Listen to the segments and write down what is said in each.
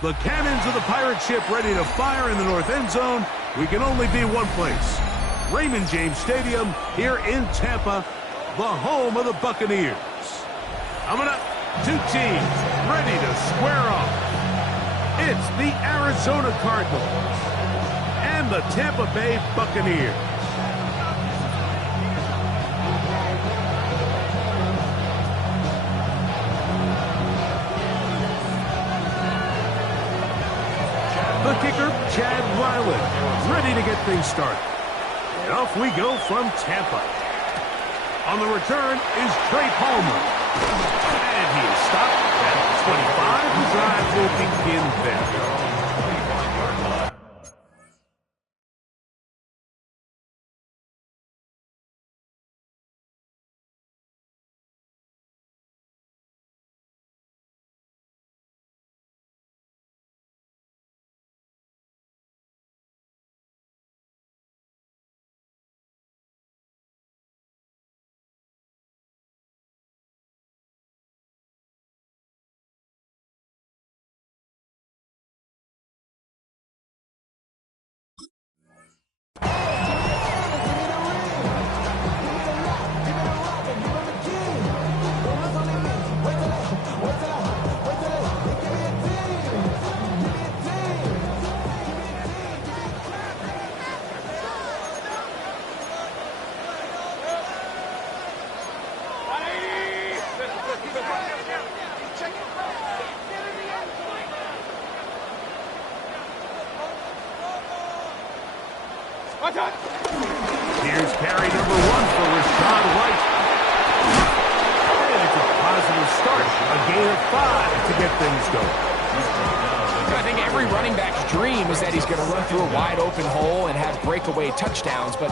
The cannons of the pirate ship ready to fire in the north end zone. We can only be one place. Raymond James Stadium here in Tampa, the home of the Buccaneers. Coming up, two teams ready to square off. It's the Arizona Cardinals and the Tampa Bay Buccaneers. The kicker, Chad Ryland, ready to get things started. And off we go from Tampa. On the return is Trey Palmer. And he is stopped at 25. The drive will begin there. Here's carry number 1 for Rashad White. And it's a positive start. A gain of 5 to get things going. I think every running back's dream is that he's going to run through a wide open hole and have breakaway touchdowns, but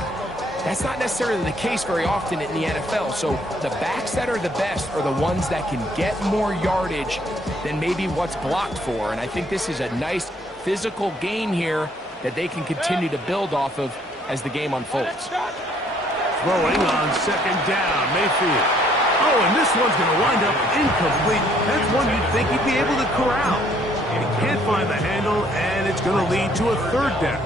that's not necessarily the case very often in the NFL. So the backs that are the best are the ones that can get more yardage than maybe what's blocked for. And I think this is a nice physical gain here that they can continue to build off of as the game unfolds. Throwing on second down, Mayfield. Oh, and this one's going to wind up incomplete. That's one you'd think he'd be able to corral. He can't find the handle, and it's going to lead to a third down.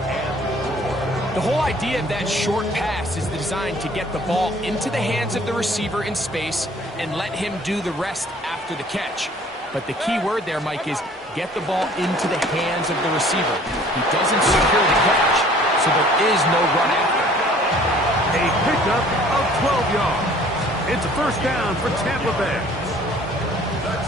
The whole idea of that short pass is designed to get the ball into the hands of the receiver in space and let him do the rest after the catch. But the key word there, Mike, is get the ball into the hands of the receiver. He doesn't secure the catch, so there is no run after. A pickup of 12 yards. It's a first down for Tampa Bay.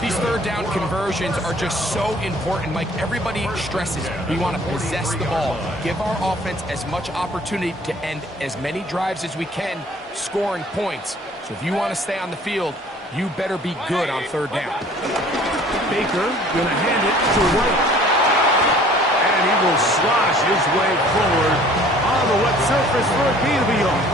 These third down conversions are just so important, Mike. Everybody stresses we want to possess the ball, give our offense as much opportunity to end as many drives as we can, scoring points. So if you want to stay on the field, you better be good on third down. Baker going to hand it to White. And he will slosh his way forward on the wet surface for a gain of a yard.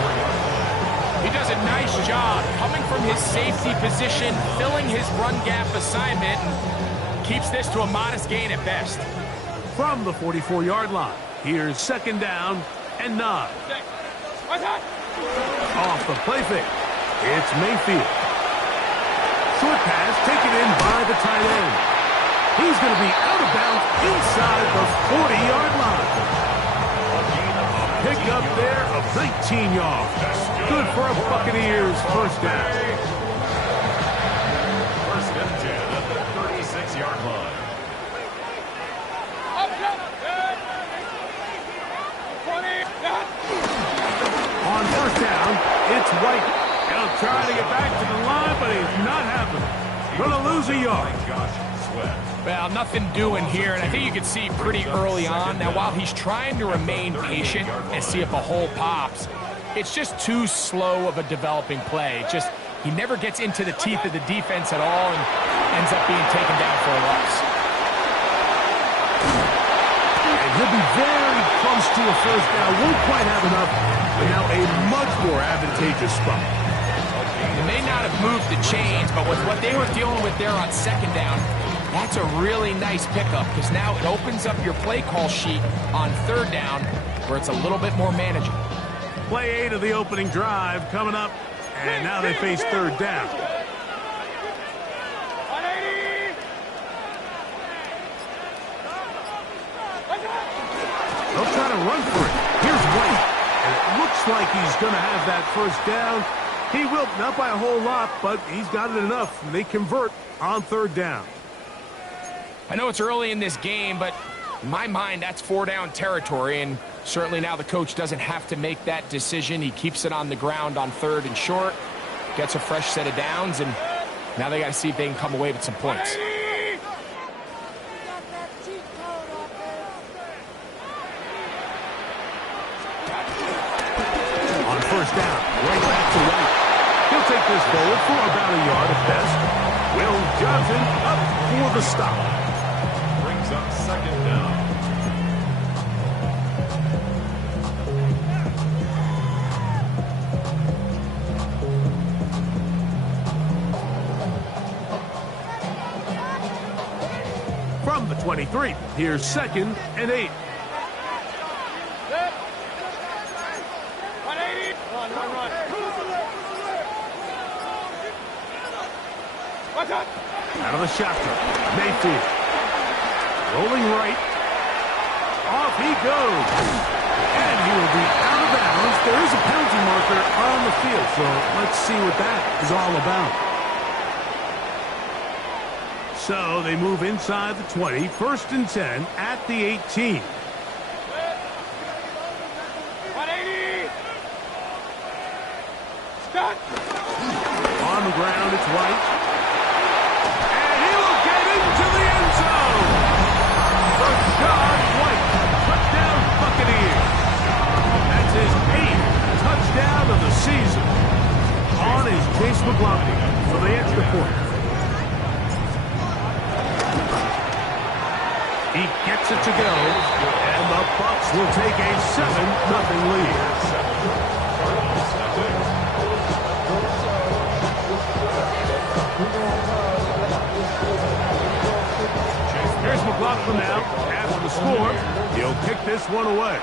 He does a nice job coming from his safety position, filling his run gap assignment, and keeps this to a modest gain at best. From the 44-yard line, here's second down and 9. Off the play fake, it's Mayfield. Short pass taken in by the tight end. He's going to be out of bounds inside the 40-yard line. A pickup there of 19 yards. Good for a Buccaneers first down. First and 10 at the 36-yard line. On first down, it's White. He'll try to get back to the line, but he's not happening. Going to lose a yard. Well, nothing doing here, and I think you can see pretty early on. Now, while he's trying to remain patient and see if a hole pops, it's just too slow of a developing play. He never gets into the teeth of the defense at all and ends up being taken down for a loss. And he'll be very close to a first down. Won't quite have enough, but now a much more advantageous spot. They may not have moved the chains, but with what they were dealing with there on second down, that's a really nice pickup because now it opens up your play call sheet on third down where it's a little bit more manageable. Play 8 of the opening drive coming up, and now they face third down. like he's going to have that first down. He will, not by a whole lot, but he's got it enough. And they convert on third down. I know it's early in this game, but in my mind, that's 4-down territory, and certainly now the coach doesn't have to make that decision. He keeps it on the ground on 3rd and short, gets a fresh set of downs, and now they got to see if they can come away with some points. On first down, right back to White. He'll take this forward for about a yard at best. Will Johnson up for the stop. Brings up 2nd down. From the 23, here's 2nd and 8. Out of the shotgun, Mayfield. Rolling right. Off he goes. And he will be out of bounds. There is a penalty marker on the field, so let's see what that is all about. So they move inside the 20, 1st and 10 at the 18. On the ground, it's White. And he will get into the end zone. Rashad White, touchdown Buccaneers. That's his 8th touchdown of the season. On is Chase McLaughlin for the extra point. He gets it to go, and the Bucs will take a 7-0 lead. Here's McLaughlin now. After the score, he'll kick this one away.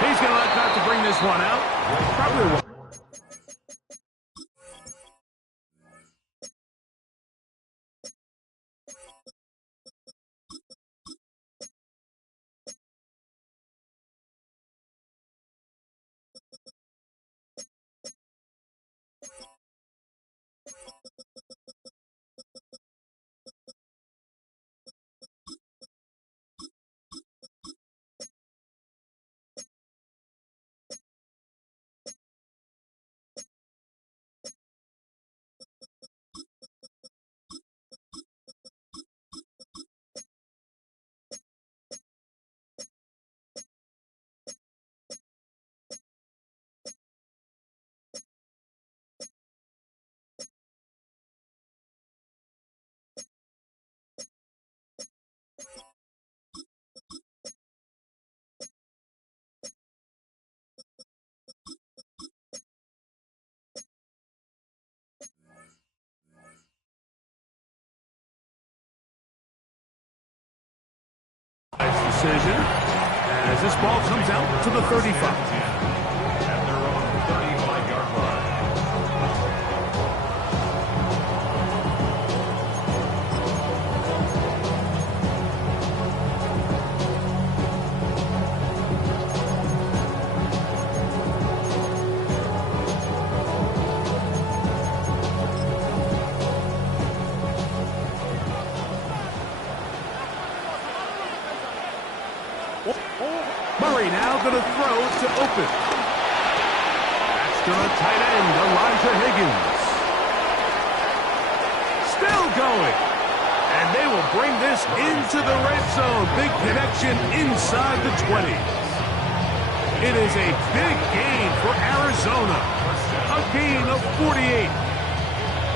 He's going to like not to bring this one out. Probably won't. Decision as this ball comes out to the 35. At their own 35-yard line. Murray now going to throw to open. That's to the tight end, Elijah Higgins. Still going. And they will bring this into the red zone. Big connection inside the 20. It is a big gain for Arizona. A gain of 48.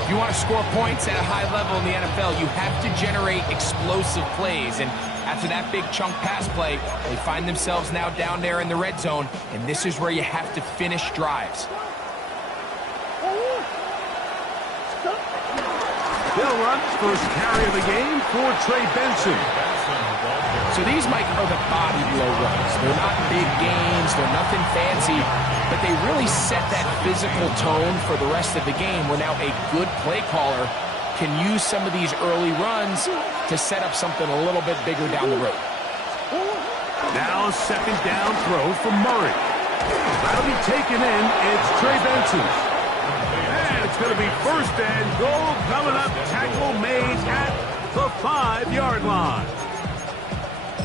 If you want to score points at a high level in the NFL, you have to generate explosive plays. And after that big chunk pass play, they find themselves now down there in the red zone, and this is where you have to finish drives. Bill runs first carry of the game for Trey Benson. So these, Mike, are the body blow runs. They're not big gains, they're nothing fancy, but they really set that physical tone for the rest of the game where now a good play caller can use some of these early runs to set up something a little bit bigger down the road. Now a second down throw from Murray. That'll be taken in. It's Trey Benson. And it's going to be first and goal coming up. Tackle made at the 5-yard line.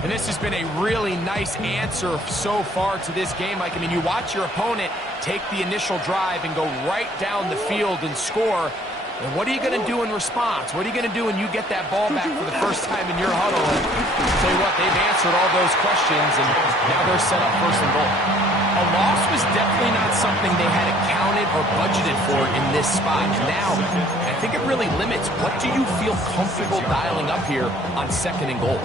And this has been a really nice answer so far to this game. Like, I mean, you watch your opponent take the initial drive and go right down the field and score. And what are you going to do in response? What are you going to do when you get that ball back for the first time in your huddle? And I'll tell you what, they've answered all those questions, and now they're set up first and goal. A loss was definitely not something they had accounted or budgeted for in this spot. And now, I think it really limits what do you feel comfortable dialing up here on second and goal.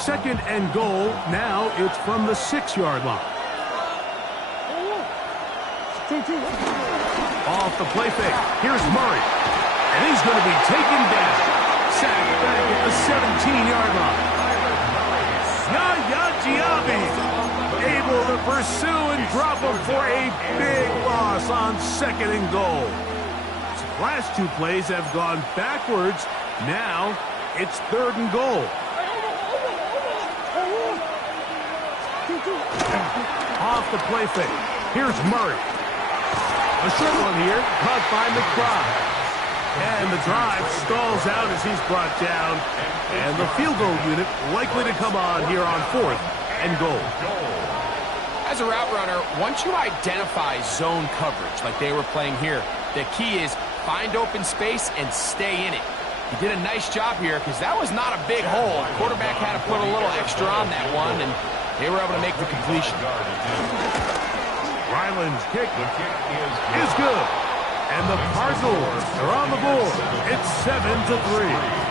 Second and goal. Now it's from the 6-yard line. Off the play fake. Here's Murray. And he's going to be taken down. Sacked back at the 17-yard line. Yaya Diaby able to pursue and drop him for a big loss on second and goal. Last two plays have gone backwards. Now it's third and goal. Off the play fake. Here's Murray. A short one here, caught by McBride. And the drive stalls out as he's brought down. And the field goal unit likely to come on here on fourth and goal. As a route runner, once you identify zone coverage like they were playing here, the key is find open space and stay in it. He did a nice job here because that was not a big hole. Quarterback had to put a little extra on that one, and they were able to make the completion. Ryland's kick is good. And the Cardinals are on the board. It's 7-3.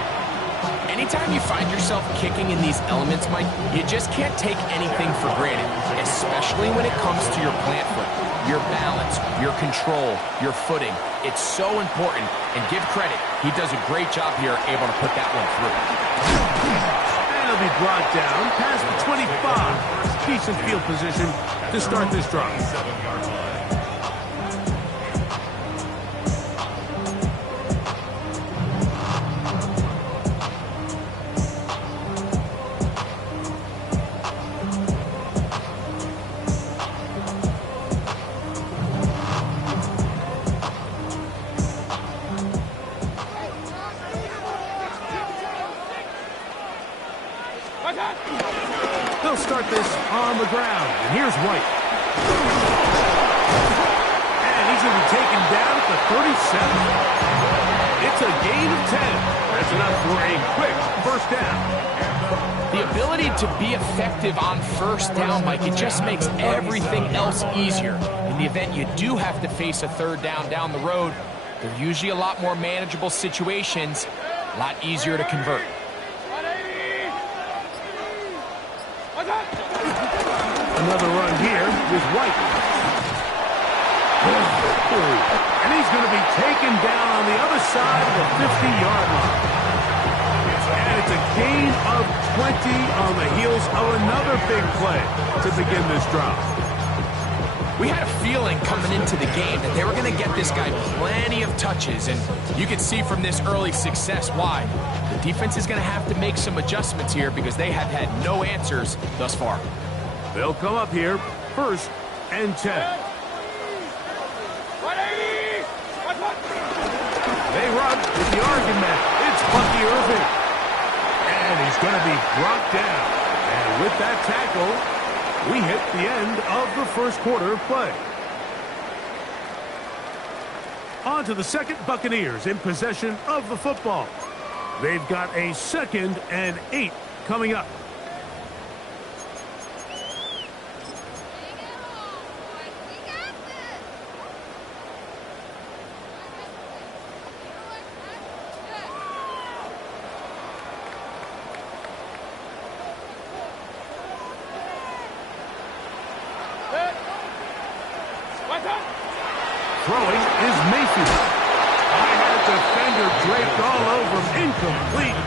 Anytime you find yourself kicking in these elements, Mike, you just can't take anything for granted, especially when it comes to your plant foot, your balance, your control, your footing. It's so important, and give credit. He does a great job here able to put that one through. And he'll be brought down past the 25. Decent field position to start this drive. They'll start this on the ground. And here's White. And he's going to be taken down at the 37. It's a gain of 10. That's enough for a quick first down. The ability to be effective on first down, Mike, it just makes everything else easier. In the event you do have to face a third down the road, they're usually a lot more manageable situations, a lot easier to convert. Another run here with White. And he's going to be taken down on the other side of the 50-yard line. And it's a gain of 20 on the heels of another big play to begin this drive. We had a feeling coming into the game that they were going to get this guy plenty of touches, and you can see from this early success why. The defense is going to have to make some adjustments here because they have had no answers thus far. They'll come up here, first and 10. They run with the argument. It's Bucky Irving. And he's going to be brought down. And with that tackle, we hit the end of the first quarter of play. On to the second. Buccaneers in possession of the football. They've got a 2nd and 8 coming up. Throwing is Mayfield. I had a defender draped all over him. Incomplete.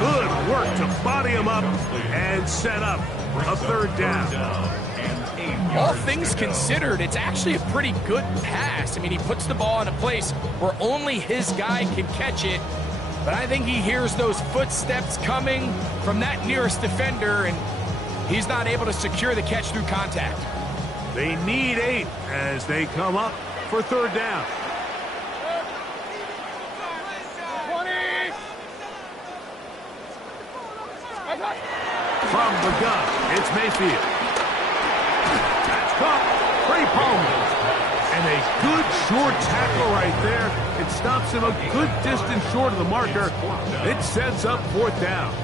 Good work to body him up and set up a third down. All things considered, it's actually a pretty good pass. I mean, he puts the ball in a place where only his guy can catch it. But I think he hears those footsteps coming from that nearest defender, and He's not able to secure the catch through contact. They need 8 as they come up for third down. From the gun, it's Mayfield. That's caught. Trey Palmer. And a good short tackle right there. It stops him a good distance short of the marker. It sets up fourth down.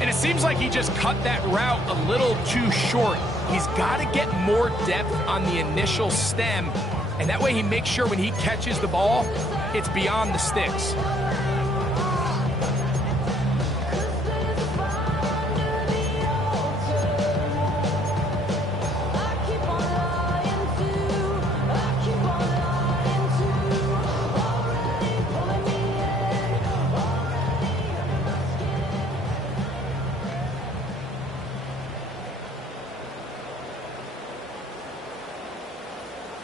And it seems like he just cut that route a little too short. He's got to get more depth on the initial stem. And that way he makes sure when he catches the ball, it's beyond the sticks.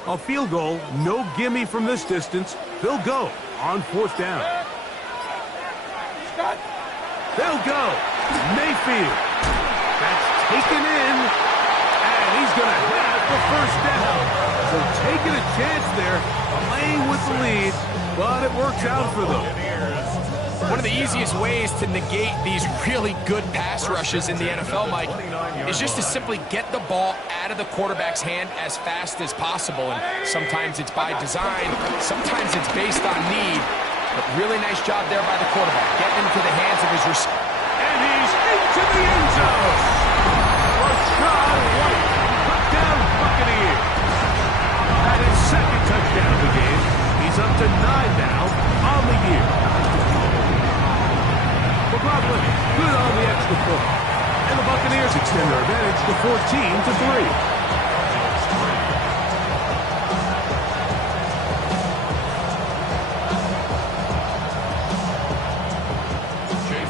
A field goal, no gimme from this distance. They'll go on fourth down. They'll go. Mayfield. That's taken in. And he's going to have the first down. So taking a chance there, playing with the lead, but it works out for them. One of the easiest ways to negate these really good pass rushes in the NFL, Mike, is just to simply get the ball out of the quarterback's hand as fast as possible. And sometimes it's by design, sometimes it's based on need. But really nice job there by the quarterback, getting into the hands of his receiver. And he's into the end zone. Rashad White, touchdown Buccaneers. That is second touchdown of the game. He's up to 9 now on the year. McLaughlin, good on the extra point. And the Buccaneers extend their advantage to 14-3.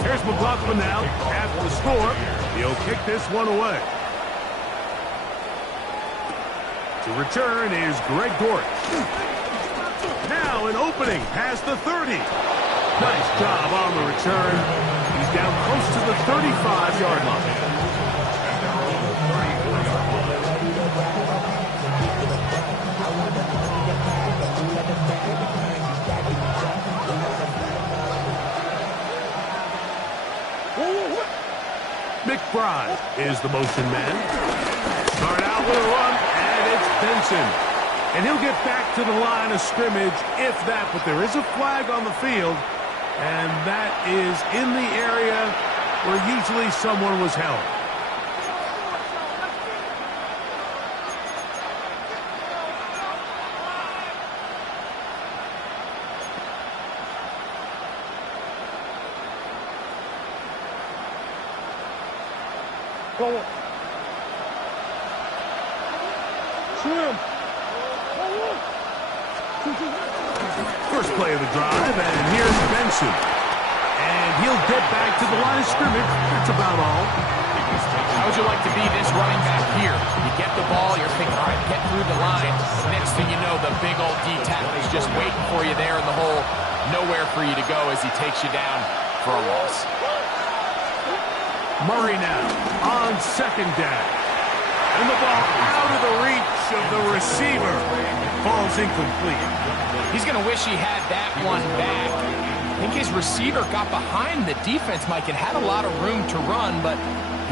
Here's McLaughlin now. After the score, he'll kick this one away. To return is Greg Dortch. Now an opening past the 30. Nice job on the return. He's down close to the 35-yard line. McBride is the motion man. Start out with a run, and it's Benson. And he'll get back to the line of scrimmage, if that, but there is a flag on the field, and that is in the area where usually someone was held. Swim. First play of the drive, and here's Benson. And he'll get back to the line of scrimmage. That's about all. How would you like to be this running back here? You get the ball, you're thinking, all right, get through the line. Next thing you know, the big old D tackle is just waiting for you there in the hole. Nowhere for you to go as he takes you down for a loss. Murray now on second down. And the ball out of the reach of the receiver. Ball's incomplete. He's going to wish he had that one back. I think his receiver got behind the defense, Mike, and had a lot of room to run, but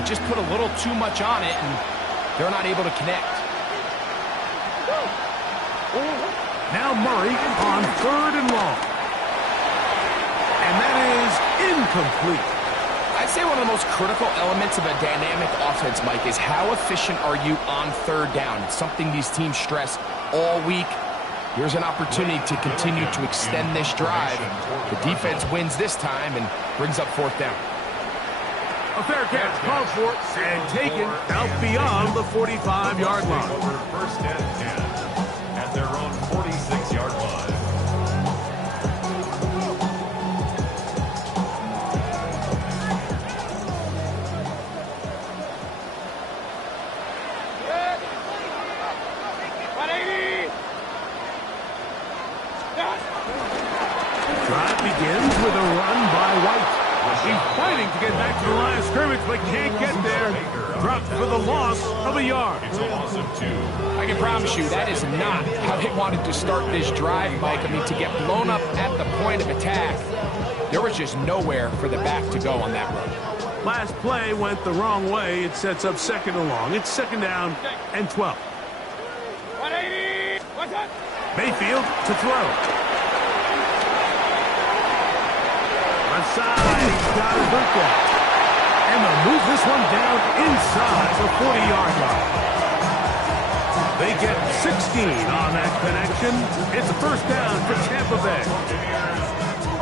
he just put a little too much on it, and they're not able to connect. Now Murray on third and long. And that is incomplete. I'd say one of the most critical elements of a dynamic offense, Mike, is how efficient are you on third down? It's something these teams stress all week. Here's an opportunity to continue to extend this drive. The defense wins this time and brings up fourth down. A fair catch called for and taken out beyond the 45-yard line. First and 10 at their own 46-yard line. Drive begins with a run by White. He's fighting to get back to the line of scrimmage, but can't get there. dropped for the loss of a yard. It's a loss of 2. I can promise you that is not how they wanted to start this drive, Mike. I mean, to get blown up at the point of attack, there was just nowhere for the back to go on that run. Last play went the wrong way. It sets up second and long. It's second down and 12. Mayfield to throw. Left side, got Mmga. And they'll move this one down inside the 40-yard line. They get 16 on that connection. It's a first down for Tampa Bay.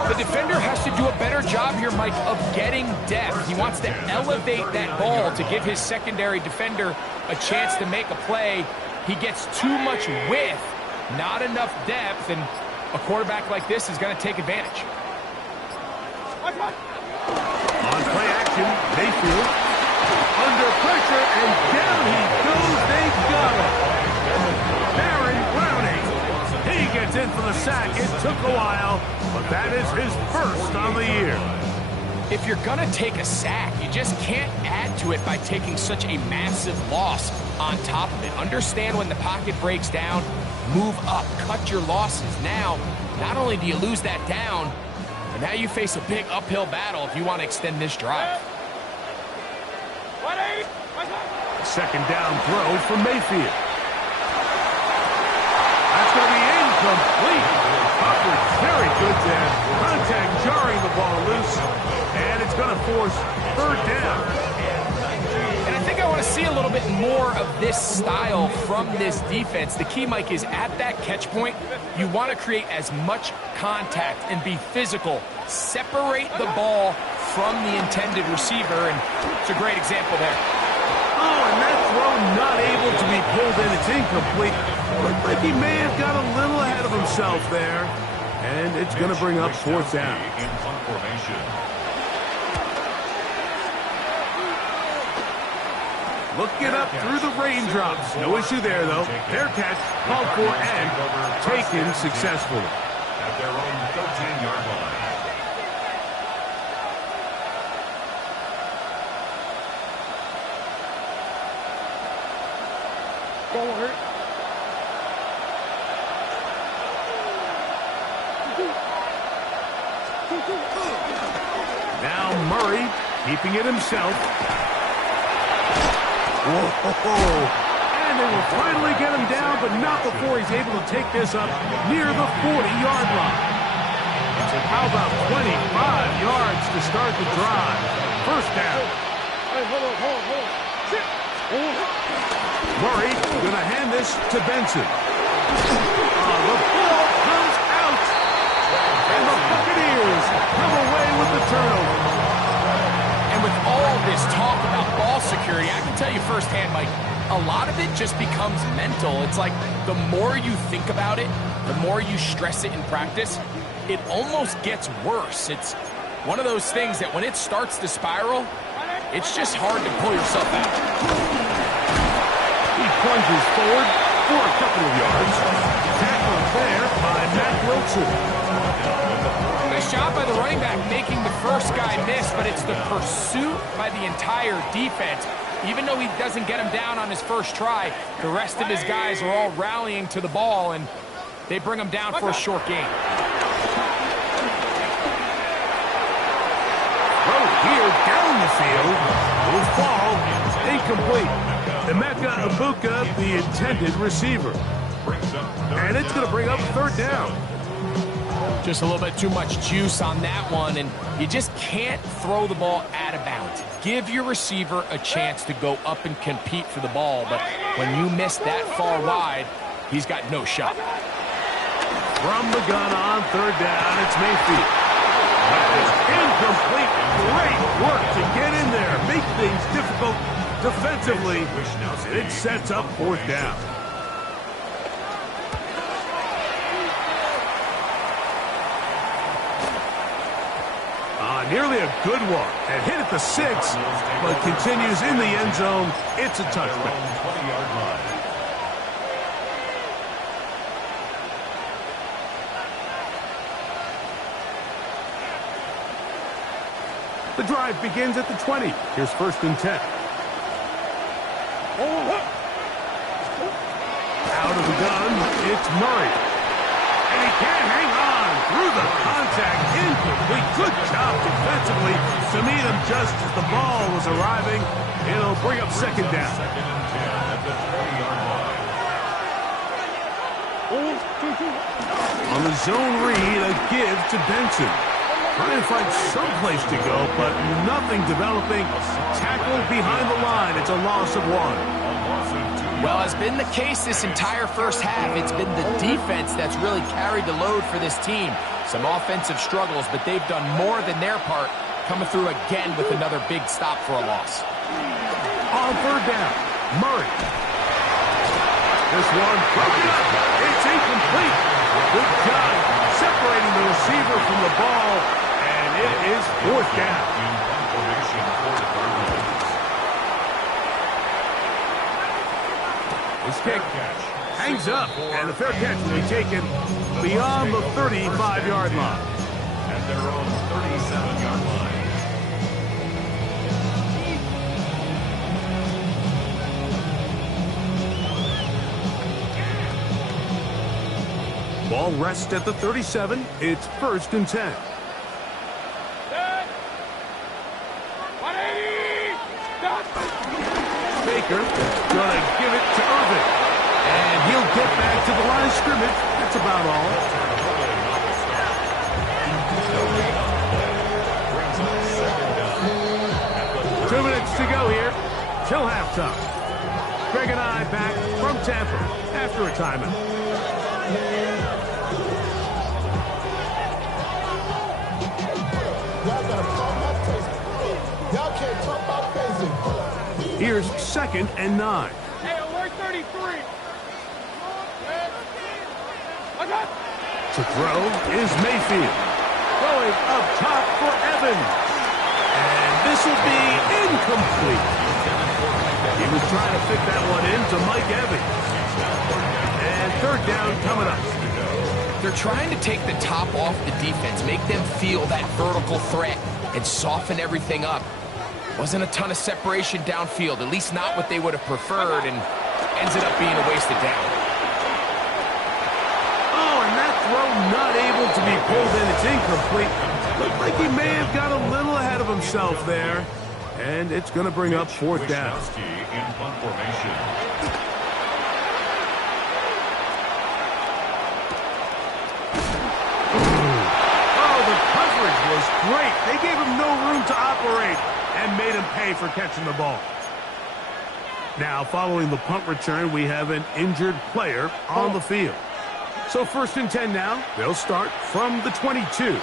The defender has to do a better job here, Mike, of getting depth. He wants to elevate that ball to give his secondary defender a chance to make a play. He gets too much width, not enough depth, and a quarterback like this is going to take advantage. On play action, Mayfield under pressure, and down he goes. They got him. Baron Browning. He gets in for the sack. It took a while, but that is his first on the year. If you're going to take a sack, you just can't add to it by taking such a massive loss on top of it. Understand when the pocket breaks down, move up, cut your losses. Now, not only do you lose that down, but now you face a big uphill battle if you want to extend this drive. Second down throw for Mayfield. That's going to be incomplete. Coverage very good there. Contact jarring the ball loose, and it's going to force third down. And I think I want to see a little bit more of this style from this defense. The key, Mike, is at that catch point, you want to create as much contact and be physical. Separate the ball from the intended receiver, and it's a great example there. Oh, and that throw not able to be pulled in. It's incomplete. Looked like he may have got a little ahead of himself there, and it's going to bring up fourth down. In punt formation. Looking up through the raindrops. No issue there, though. Fair catch, called for, and taken successfully. At their own 13-yard line. Now Murray keeping it himself. Whoa. And they will finally get him down, but not before he's able to take this up near the 40-yard line. How about 25 yards to start the drive? First down. Hey, hold on. Sit. Murray going to hand this to Benson. The ball comes out. And the Buccaneers come away with the turnover. And with all this talk about ball security, I can tell you firsthand, Mike, a lot of it just becomes mental. It's like the more you think about it, the more you stress it in practice, it almost gets worse. It's one of those things that when it starts to spiral, it's just hard to pull yourself out. He plunges forward for a couple of yards. Tackled there by Matt Wilson. Nice job by the running back making the first guy miss, but it's the pursuit by the entire defense. Even though he doesn't get him down on his first try, the rest of his guys are all rallying to the ball, and they bring him down for a short gain. Here down the field will fall incomplete. Mmga, the intended receiver. And it's going to bring up third down. Just a little bit too much juice on that one, and you just can't throw the ball out of bounds. Give your receiver a chance to go up and compete for the ball, but when you miss that far wide, he's got no shot. From the gun on third down, it's Mayfield. That is incomplete. Great work to get in there, make things difficult defensively. It sets up fourth down. Nearly a good one. And hit at the 6, but continues in the end zone. It's a touchback. 20-yard line. The drive begins at the 20. Here's first and 10. Out of the gun, it's Murray. And he can't hang on through the contact. Incomplete. Good job defensively to meet him just as the ball was arriving. It'll bring up second down. Second and 10 at the 20-yard line. On the zone read, a give to Benson. Trying to find some place to go, but nothing developing. Tackled behind the line. It's a loss of 1. Well, has been the case this entire first half. It's been the defense that's really carried the load for this team. Some offensive struggles, but they've done more than their part, coming through again with another big stop for a loss. On third down, Murray. This one broken up. It's incomplete. Good job separating the receiver from the ball, and it is fourth down. This kick hangs up, and the fair catch will be taken beyond the 35-yard line. At their own 37-yard line. Ball rests at the 37. It's first and 10. Baker gonna give it to Irvin. And he'll get back to the line of scrimmage. That's about all. Two minutes to go here till halftime. Greg and I back from Tampa after a timeout. Y'all can't talk about basic. Here's second and 9. Hey, alert 33. To throw is Mayfield. Going up top for Evans. And this will be incomplete. He was trying to fit that one into Mike Evans. And third down coming up. They're trying to take the top off the defense, make them feel that vertical threat, and soften everything up. Wasn't a ton of separation downfield, at least not what they would have preferred, and ends it up being a wasted down. Oh, and that throw not able to be pulled in. It's incomplete. Looked like he may have got a little ahead of himself there. And it's going to bring up fourth down. In punt formation. Oh, the coverage was great. They gave him no room to operate and made him pay for catching the ball. Now, following the punt return, we have an injured player on the field. So first and 10 now. They'll start from the 22.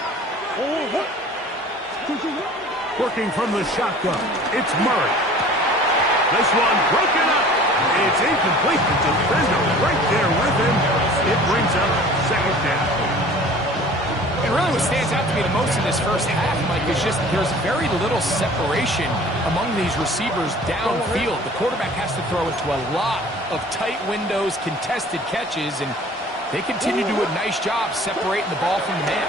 Working from the shotgun, it's Murray. This one broken up. It's incomplete. The defender right there with him. It brings up second down. And really what stands out to me the most in this first half, Mike, is just there's very little separation among these receivers downfield. The quarterback has to throw into a lot of tight windows, contested catches, and they continue to do a nice job separating the ball from the man.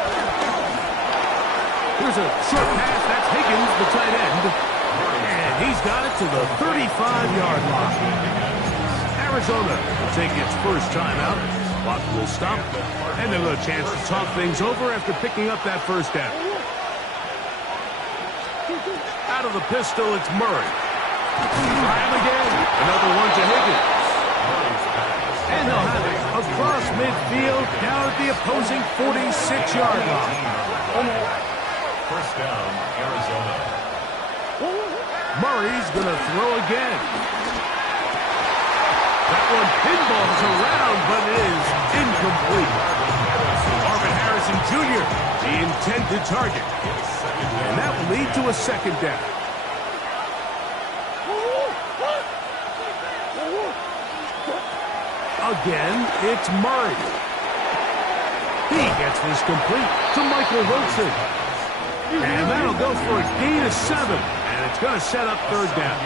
Here's a short pass. That's Higgins, the tight end. And he's got it to the 35-yard line. Arizona will take its first timeout. Clock will stop. And they'll have a chance to talk things over after picking up that first down. Out of the pistol, it's Murray. Try him again. Another one to Higgins. And they'll have it across midfield down at the opposing 46-yard line. First down, Arizona. Murray's going to throw again. That one pinballs around, but it is incomplete. Marvin Harrison Jr., the intended target. And that will lead to a second down. Again, it's Murray. He gets this complete to Michael Wilson. And that'll go for a gain of 7. And it's going to set up third down.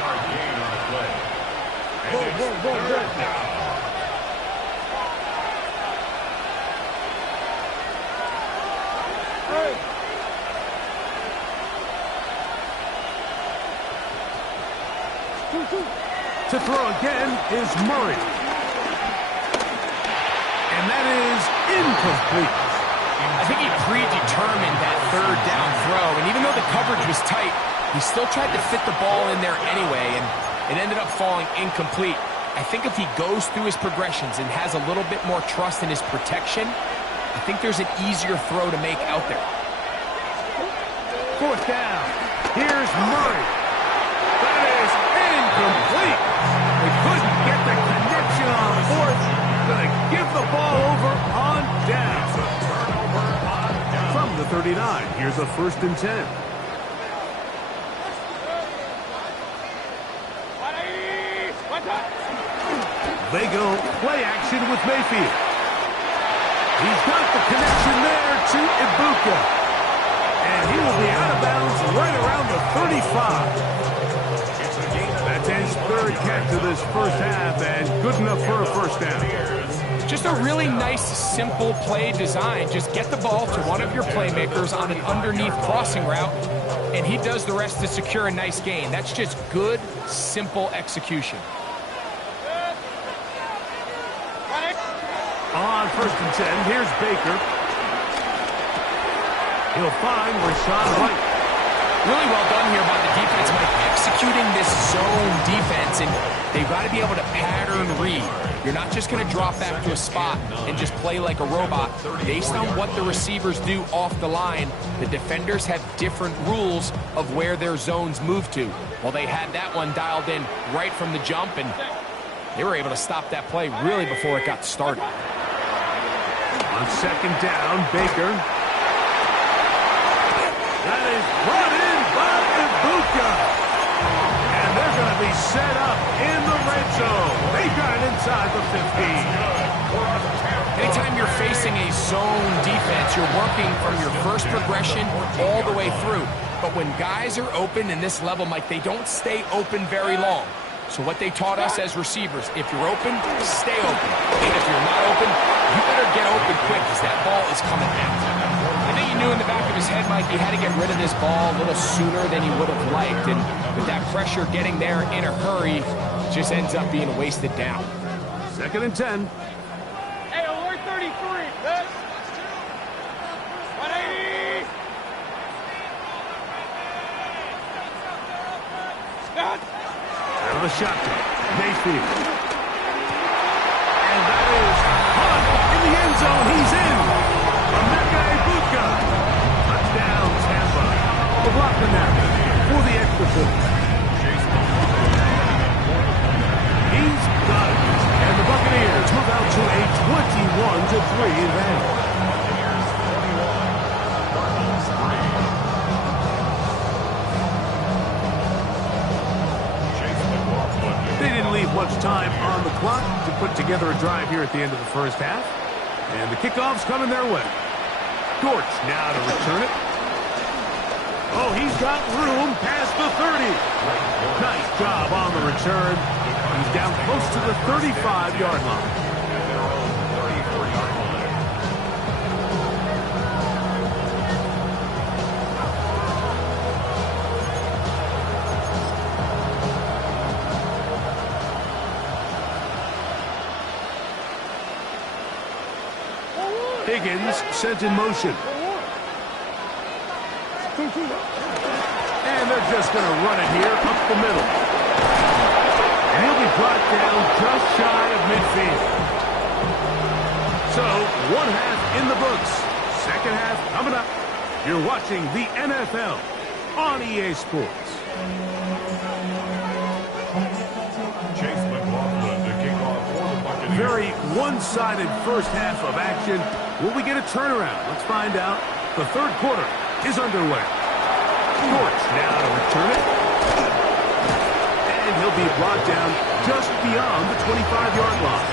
To To throw again is Murray. And that is incomplete. I think he predetermined that third down throw, and even though the coverage was tight, he still tried to fit the ball in there anyway, and it ended up falling incomplete. I think if he goes through his progressions and has a little bit more trust in his protection, I think there's an easier throw to make out there. Fourth down. Here's Murray. That is incomplete. They couldn't get the connection on fourth. Going to give the ball over on down. From the 39, here's a 1st and 10. They go play action with Mayfield. He's got the connection there to Mmga. And he will be out of bounds right around the 35. That's his 3rd catch of this first half, and good enough for a 1st down. Just a really nice, simple play design. Just get the ball to one of your playmakers on an underneath crossing route, and he does the rest to secure a nice gain. That's just good, simple execution. On 1st and 10, here's Baker. He'll find Rashawn White. Really well done here by the defense, Mike, executing this zone defense, and they've got to be able to pattern read. You're not just going to drop back to a spot and just play like a robot. Based on what the receivers do off the line, the defenders have different rules of where their zones move to. Well, they had that one dialed in right from the jump, and they were able to stop that play really before it got started. On 2nd down, Baker. That is brought in by Mmga. And they're going to be set up in the red zone. They got it inside the 15. Anytime you're facing a zone defense, you're working from your first progression all the way through. But when guys are open in this level, Mike, they don't stay open very long. So what they taught us as receivers, if you're open, stay open. And if you're not open, you better get open quick because that ball is coming out. I think he knew in the back of his head, Mike, he had to get rid of this ball a little sooner than he would have liked. And with that pressure getting there in a hurry, just ends up being a wasted down. 2nd and 10. Hey, alert 33. 180. Scott. Out of the shotgun, Mayfield. And that is Hunt in the end zone. He's in. Mmga. Touchdown, Tampa. The blocker now for the extra point. He's got it. And the Buccaneers move out to a 21-3 advantage. They didn't leave much time on the clock to put together a drive here at the end of the first half. And the kickoff's coming their way. Dortch now to return it. Oh, he's got room past the 30. Nice job on the return. He's down close to the 35-yard line. Higgins sent in motion. And they're just going to run it here up the middle. And he'll be brought down just shy of midfield. So, 1 half in the books. 2nd half coming up. You're watching the NFL on EA Sports. Very one-sided first half of action. Will we get a turnaround? Let's find out. The 3rd quarter is underway. Dortch now to return it. And he'll be brought down just beyond the 25-yard line.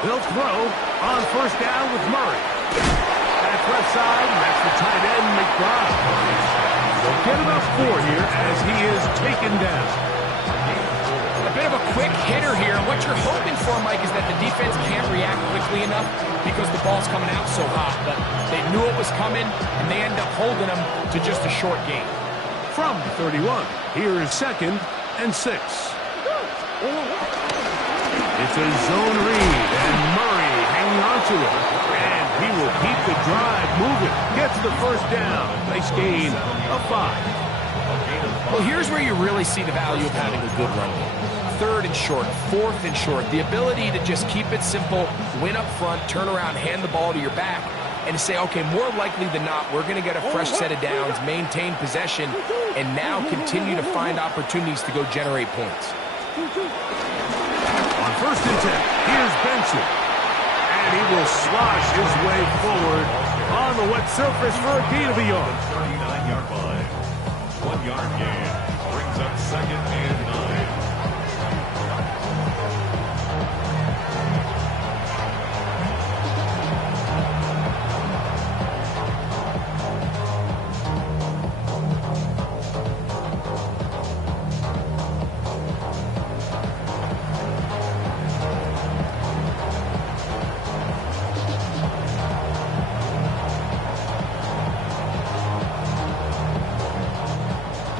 They'll throw on first down with Murray. That's left side, and that's the tight end, Mmga. They'll get about 4 here as he is taken down. A bit of a quick hitter here. What you're hoping for, Mike, is that the defense can't react quickly enough because the ball's coming out so hot. But they knew it was coming, and they end up holding them to just a short gain. From the 31, here is 2nd and 6. It's a zone read, and Murray hanging on to it. And he will keep the drive moving. Gets the first down. Nice gain of 5. Well, here's where you really see the value of having a good run game. 3rd and short, 4th and short. The ability to just keep it simple, win up front, turn around, hand the ball to your back, and say, okay, more likely than not, we're going to get a fresh set of downs, maintain possession, and now continue to find opportunities to go generate points. On 1st and 10, here's Benson. And he will slosh his way forward on the wet surface for a gain of a yard. 39-yard line. 1-yard gain. Brings up 2nd and 9.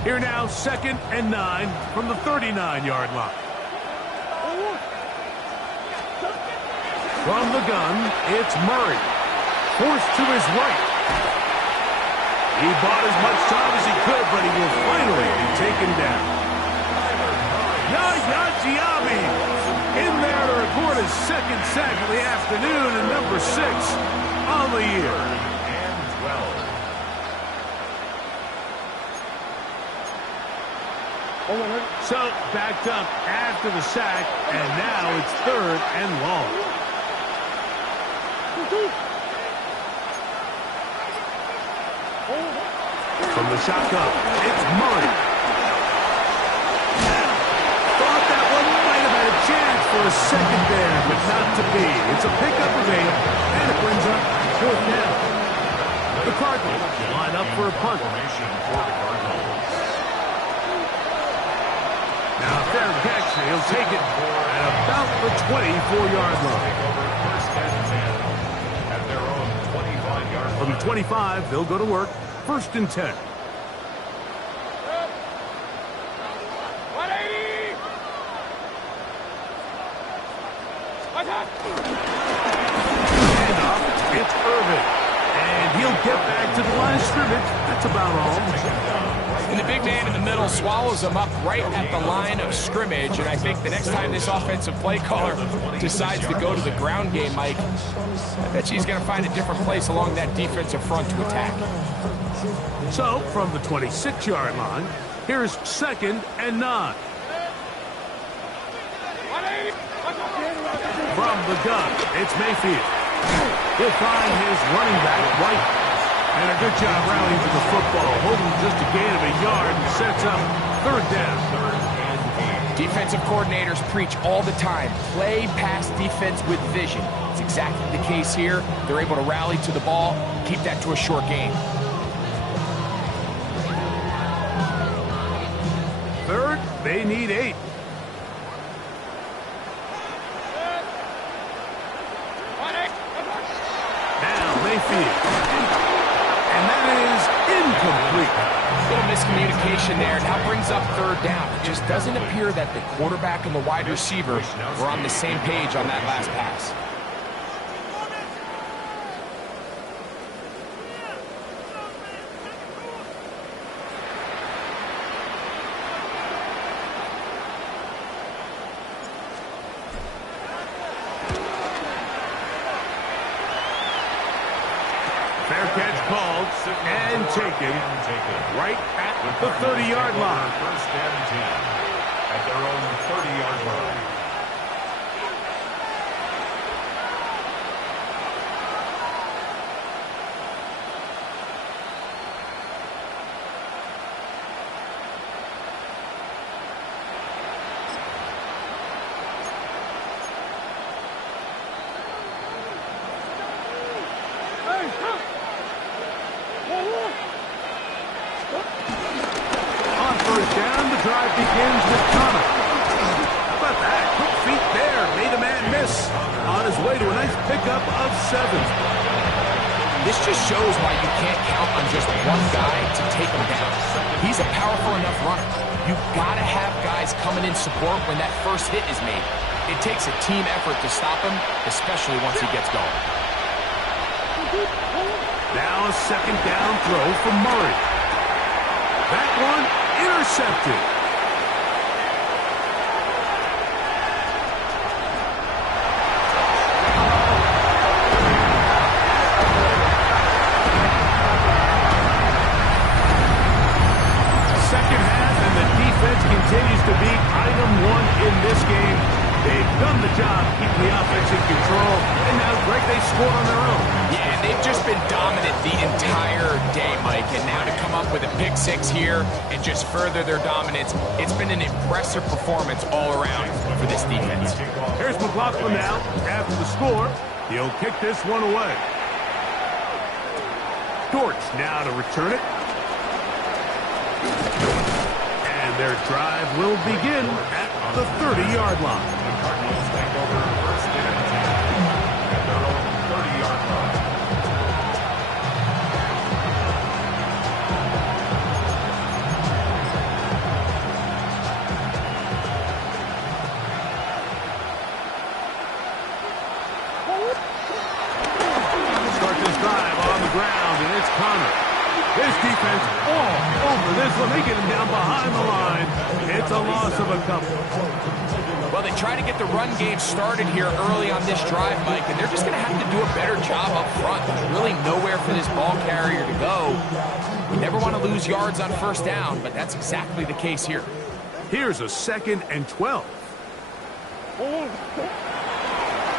Here now, 2nd and 9 from the 39-yard line. From the gun, it's Murray. Forced to his right. He bought as much time as he could, but he will finally be taken down. Yaya Diaby in there to record his 2nd sack of the afternoon and number 6 on the year. So, backed up after the sack, and now it's 3rd and long. From the shotgun, it's Murray. Thought that one might have had a chance for a second there, but not to be. It's a pickup of 8, and it brings up 4th down. The Cardinals line up for a punt. Now, fair catch, he'll take it at about the 24-yard line. From the 25, they'll go to work. 1st and 10. 180! Handoff, it's Irvin. And he'll get back to the line of scrimmage. That's about all. And the big man in the middle swallows him up right at the line of scrimmage. And I think the next time this offensive play caller decides to go to the ground game, Mike, I bet he's going to find a different place along that defensive front to attack. So, from the 26-yard line, here's 2nd and 9. From the gun, it's Mayfield. He'll find his running back, White. And a good job rallying to the football, holding just a gain of a yard and sets up 3rd down. Defensive coordinators preach all the time, play pass defense with vision. It's exactly the case here. They're able to rally to the ball, keep that to a short gain. 3rd, they need 8. Now Mayfield. And that is incomplete. Little miscommunication there. Now brings up 3rd down. It just doesn't appear that the quarterback and the wide receiver were on the same page on that last pass. Fair catch called and taken right at the 30-yard line. 1st and 10 at their own 30-yard line. 7. This just shows why you can't count on just one guy to take him down. He's a powerful enough runner. You've got to have guys coming in support when that first hit is made. It takes a team effort to stop him, especially once he gets going. Now a second down throw from Murray. That one intercepted. Second half, and the defense continues to be item one in this game. They've done the job keeping the offense in control, and now, Greg, they scored on their own. Yeah, they've just been dominant the entire day, Mike, and now to come up with a pick six here and just further their dominance, it's been an impressive performance all around for this defense. Here's McLaughlin now. After the score, he'll kick this one away. Dortch now to return it. And their drive will begin at the 30-yard line. The Cardinals take over first and 10 at their own 30-yard line. Start this drive on the ground, and it's Connor. This defense all over this one. They get him down behind the line. It's a loss of a couple. Well, they try to get the run game started here early on this drive, Mike, and they're just going to have to do a better job up front. There's really nowhere for this ball carrier to go. You never want to lose yards on first down, but that's exactly the case here. Here's a 2nd and 12.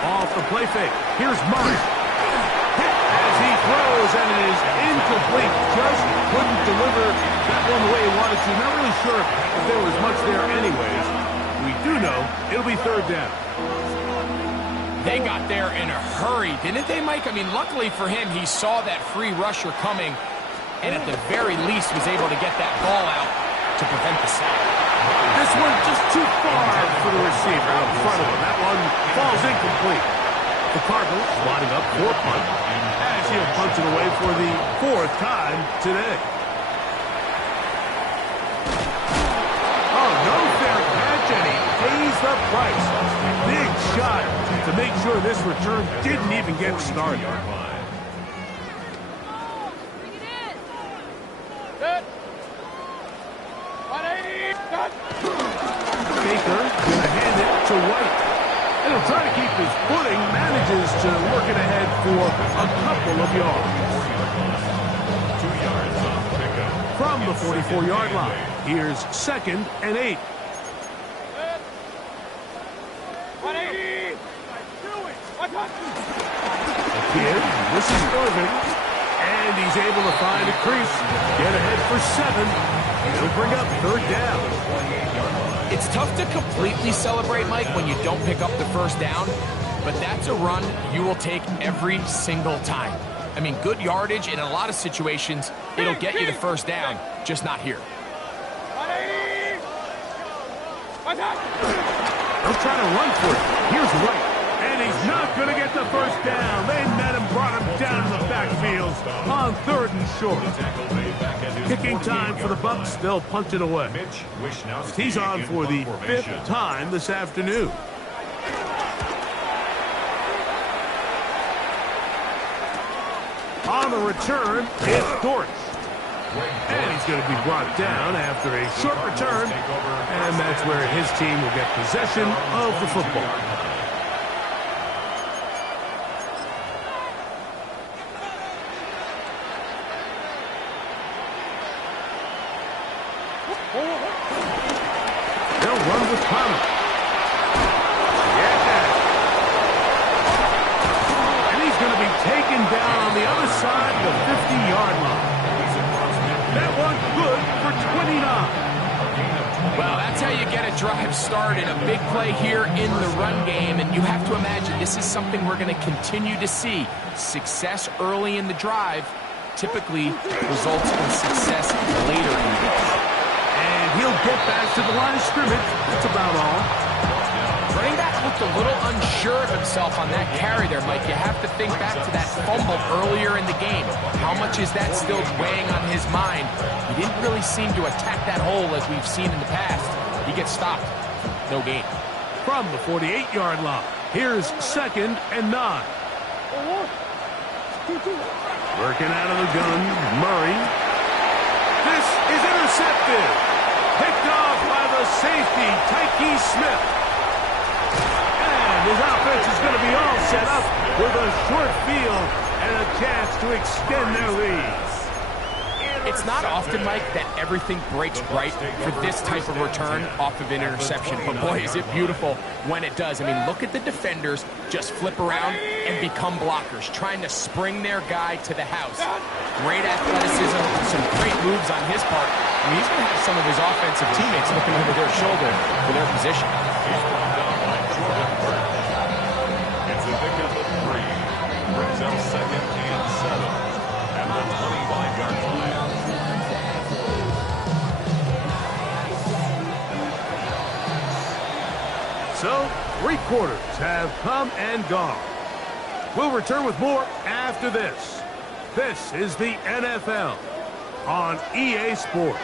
Off the play fake. Here's Murray. Hit as he throws, and it is incomplete. Just couldn't deliver that one the way he wanted to. Not really sure if there was much there anyways. We do know it'll be 3rd down. They got there in a hurry, didn't they, Mike? I mean, luckily for him, he saw that free rusher coming, and at the very least was able to get that ball out to prevent the sack. This one just too far for the receiver out in front of him. That one falls incomplete. The Cardinals lining up for a punt, as he'll punt it away for the 4th time today. Oh, no fair catch, and he pays the price. Big shot to make sure this return didn't even get started. Set. 180. Cut. Baker gonna hand it to White. And he'll try to keep his footing, manages to work it ahead for a couple of yards. 2 yards off the pickup. From the 44-yard line, here's 2nd and 8. Set. 180. Watch out. Again, this is Irving. And he's able to find a crease. Get ahead for 7. He'll bring up 3rd down. It's tough to completely celebrate, Mike, when you don't pick up the first down, but that's a run you will take every single time. I mean, good yardage in a lot of situations, it'll get you the first down, just not here. 180. Watch out. They'll try to run for it. Here's White. And he's not going to get the first down. They met him, brought him down to the backfield on 3rd and short. Kicking time for the Bucs. They'll punt it away. He's on for the 5th time this afternoon. On the return, it's Dortch. And he's going to be brought down after a short return. And that's where his team will get possession of the football. They'll run with Connor. Yeah. And he's going to be taken down on the other side of the 50-yard line. That one good for 29. Well, that's how you get a drive started. A big play here in the run game, and you have to imagine this is something we're going to continue to see. Success early in the drive typically results in success later in the game. And he'll get back to the line of scrimmage. That's about all. Running back looked looked a little unsure of himself on that carry there, Mike. You have to think back to that fumble earlier in the game. How much is that still weighing on his mind? He didn't really seem to attack that hole as we've seen in the past. He gets stopped. No gain. From the 48-yard line, here's 2nd and 9. Working out of the gun, Murray. This is intercepted. Picked off by the safety, Tyke Smith. And his offense is going to be all set up with a short field and a chance to extend their lead. It's not often, Mike, that everything breaks right for this type of return off of an interception. But boy, is it beautiful when it does. I mean, look at the defenders just flip around and become blockers, trying to spring their guy to the house. Great athleticism, some great moves on his part. I mean, he's going to have some of his offensive teammates looking over their shoulder for their position. He's brought down by Jordan Burke. It's a pickup of 3. Brings up 2nd and 7 at the 25-yard line. So, 3 quarters have come and gone. We'll return with more after this. This is the NFL on EA Sports.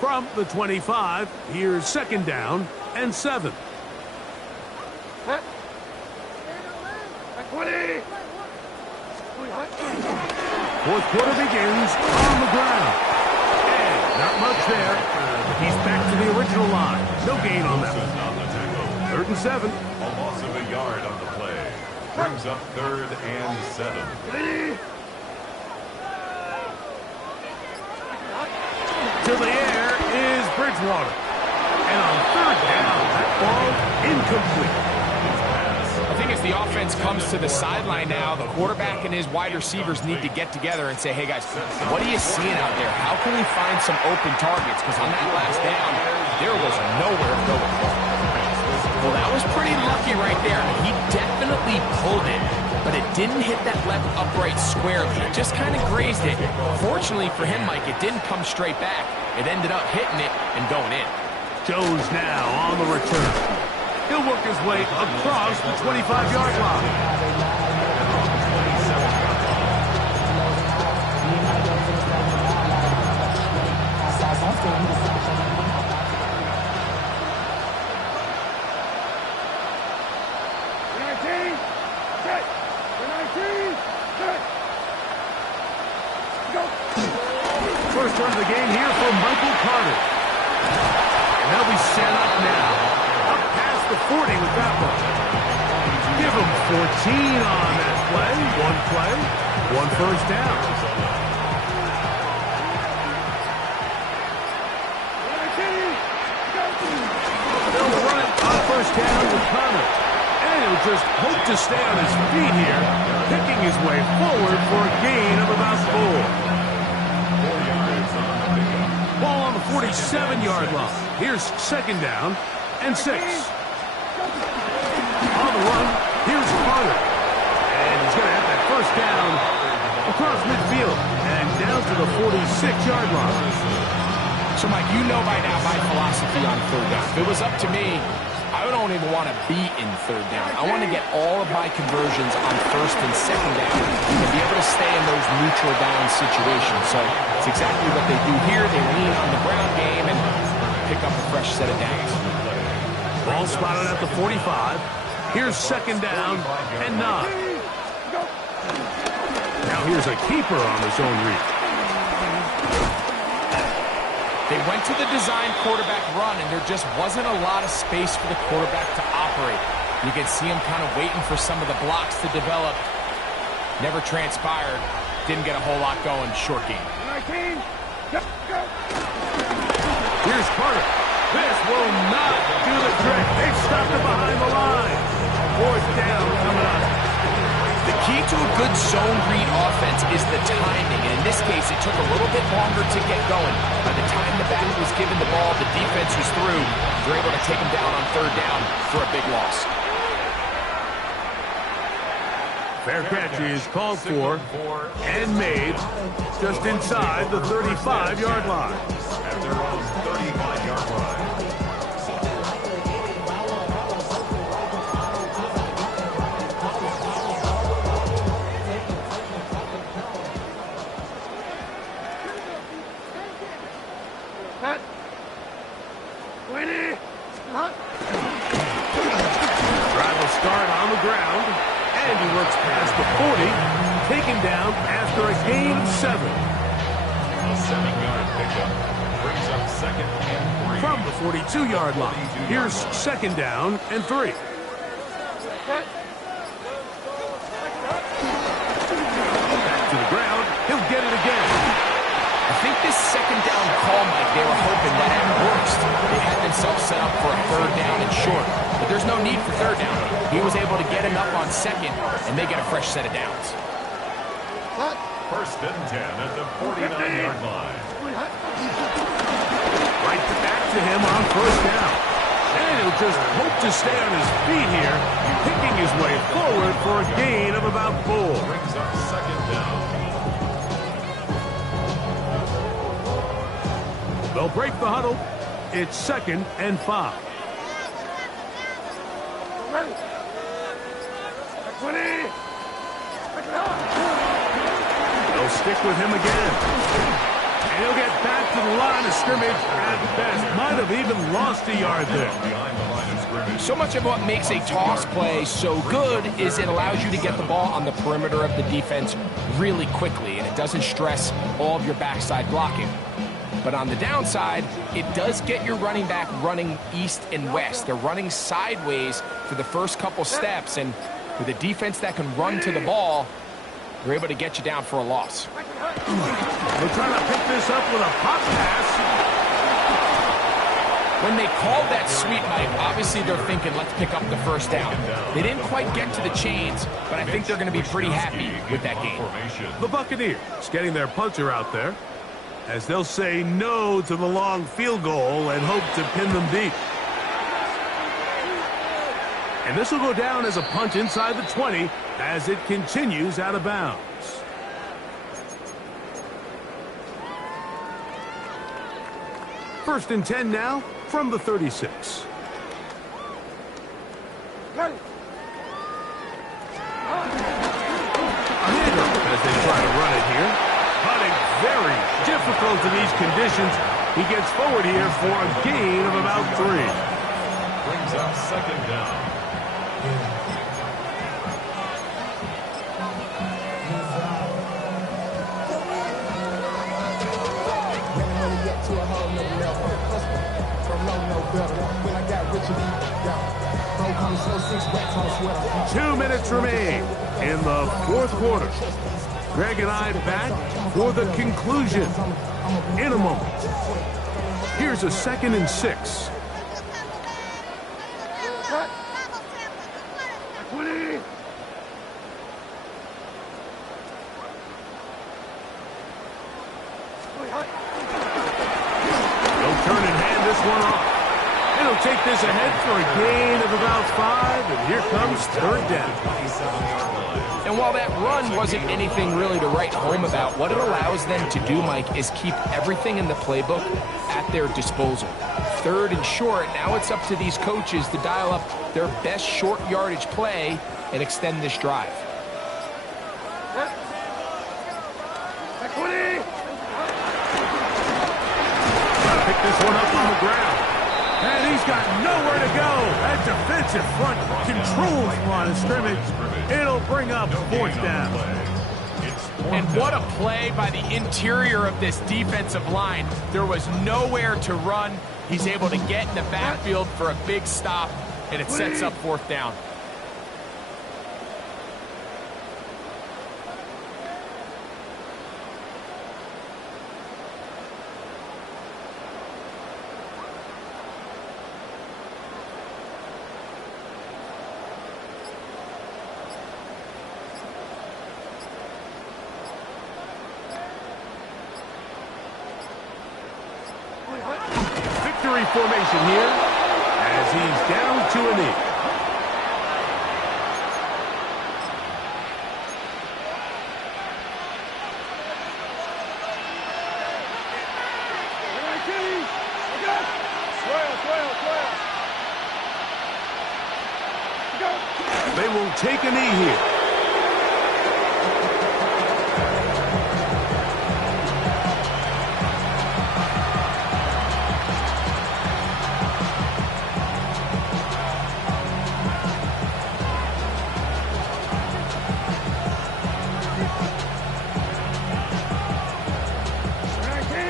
From the 25, here's 2nd down and 7. 20. Fourth quarter begins on the ground. And not much there. He's back to the original line. No gain on that one. On the tackle. 3rd and 7. A loss of a yard on the play. Brings up 3rd and 7. To the air is Bridgewater. And on 3rd down, that ball incomplete. I think as the offense comes to the sideline now, the quarterback and his wide receivers need to get together and say, hey guys, what are you seeing out there? How can we find some open targets? Because on that last down, there was nowhere to go. Well, that was pretty lucky right there. He definitely pulled it, but it didn't hit that left upright squarely. It just kind of grazed it. Fortunately for him, Mike, it didn't come straight back. It ended up hitting it and going in. Jones now on the return. He'll work his way across the 25-yard line. First run of the game here for Michael Carter. And they'll be set up now. Up past the 40 with that one. Give him 14 on that play. One first down. They'll run it on first down with Connor. And he'll just hope to stay on his feet here, picking his way forward for a gain of about 4. Ball on the 47-yard line. Here's 2nd down and 6. On the run, here's Carter. And he's going to have that first down across midfield and down to the 46-yard line. So, Mike, you know by now my philosophy on 3rd down. If it was up to me, I don't even want to be in 3rd down. I want to get all of my conversions on 1st and 2nd down and be able to stay in those neutral down situations. So it's exactly what they do here. They lean on the ground game and pick up a fresh set of downs. Ball spotted at the 45. Here's 2nd down and 9. Now here's a keeper on the zone read. They went to the design quarterback run, and there just wasn't a lot of space for the quarterback to operate. You can see him kind of waiting for some of the blocks to develop. Never transpired. Didn't get a whole lot going. Short game. 19. Go, go. Here's Carter. This will not do the trick. They've stopped it behind the line. Fourth down coming up. The key to a good zone read offense is the timing, and in this case, it took a little bit longer to get going. By the time the back was given the ball, the defense was through. They're able to take him down on third down for a big loss. Fair catch is called for and made just inside the 35-yard line. At their own 35-yard line. Hut. 20. Hut. Drive will start on the ground, and he works past the 40, taken down after a gain of 7. A 7-yard pickup brings up second and 3. From the 42-yard line, here's second down and 3. Hut. Back to the ground, he'll get it again. I think this second down call, Mike, they were hoping that at worst they had themselves set up for a third down and short. But there's no need for third down. He was able to get him up on second, and they get a fresh set of downs. Hut. First and 10 at the 49-yard line. Right back to him on first down. And he'll just hope to stay on his feet here, picking his way forward for a gain of about 4. Brings up second down. They'll break the huddle. It's second and 5. 20. They'll stick with him again. And he'll get back to the line of scrimmage at best. Might have even lost a yard there. Behind the line of scrimmage. So much of what makes a toss play so good is it allows you to get the ball on the perimeter of the defense really quickly, and it doesn't stress all of your backside blocking. But on the downside, it does get your running back running east and west. They're running sideways for the first couple steps, and with a defense that can run to the ball, they're able to get you down for a loss. They're trying to pick this up with a pop pass. When they called that sweep, Mike, obviously they're thinking, let's pick up the first down. They didn't quite get to the chains, but I think they're going to be pretty happy with that game. The Buccaneers getting their punter out there, as they'll say no to the long field goal and hope to pin them deep. And this will go down as a punt inside the 20 as it continues out of bounds. First and 10 now from the 36. A handoff as they try to run it here. Hunting very difficult in these conditions. He gets forward here for a gain of about 3. Brings up second down. To a whole nother level. From low, no better. When I got rich and down. Bro, come slow 6 racks on a sweater. 2 minutes remain in the fourth quarter. Greg and I back for the conclusion in a moment. Here's a 2nd and 6. 20. Turn and hand this one off. And he'll take this ahead for a gain of about 5, and here comes third down. And while that run wasn't anything really to write home about, what it allows them to do, Mike, is keep everything in the playbook at their disposal. Third and short, now it's up to these coaches to dial up their best short yardage play and extend this drive. 20. Pick this one up on the ground. And he's got nowhere to go. That defensive front controls the line of scrimmage. It'll bring up fourth down. And what a play by the interior of this defensive line. There was nowhere to run. He's able to get in the backfield for a big stop, and it sets up fourth down. Victory formation here as he's down to a knee. They will take a knee here.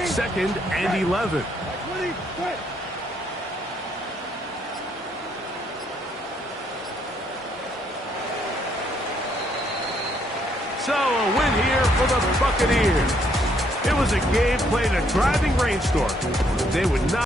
Second and 11. So a win here for the Buccaneers. It was a game played in a driving rainstorm. They would not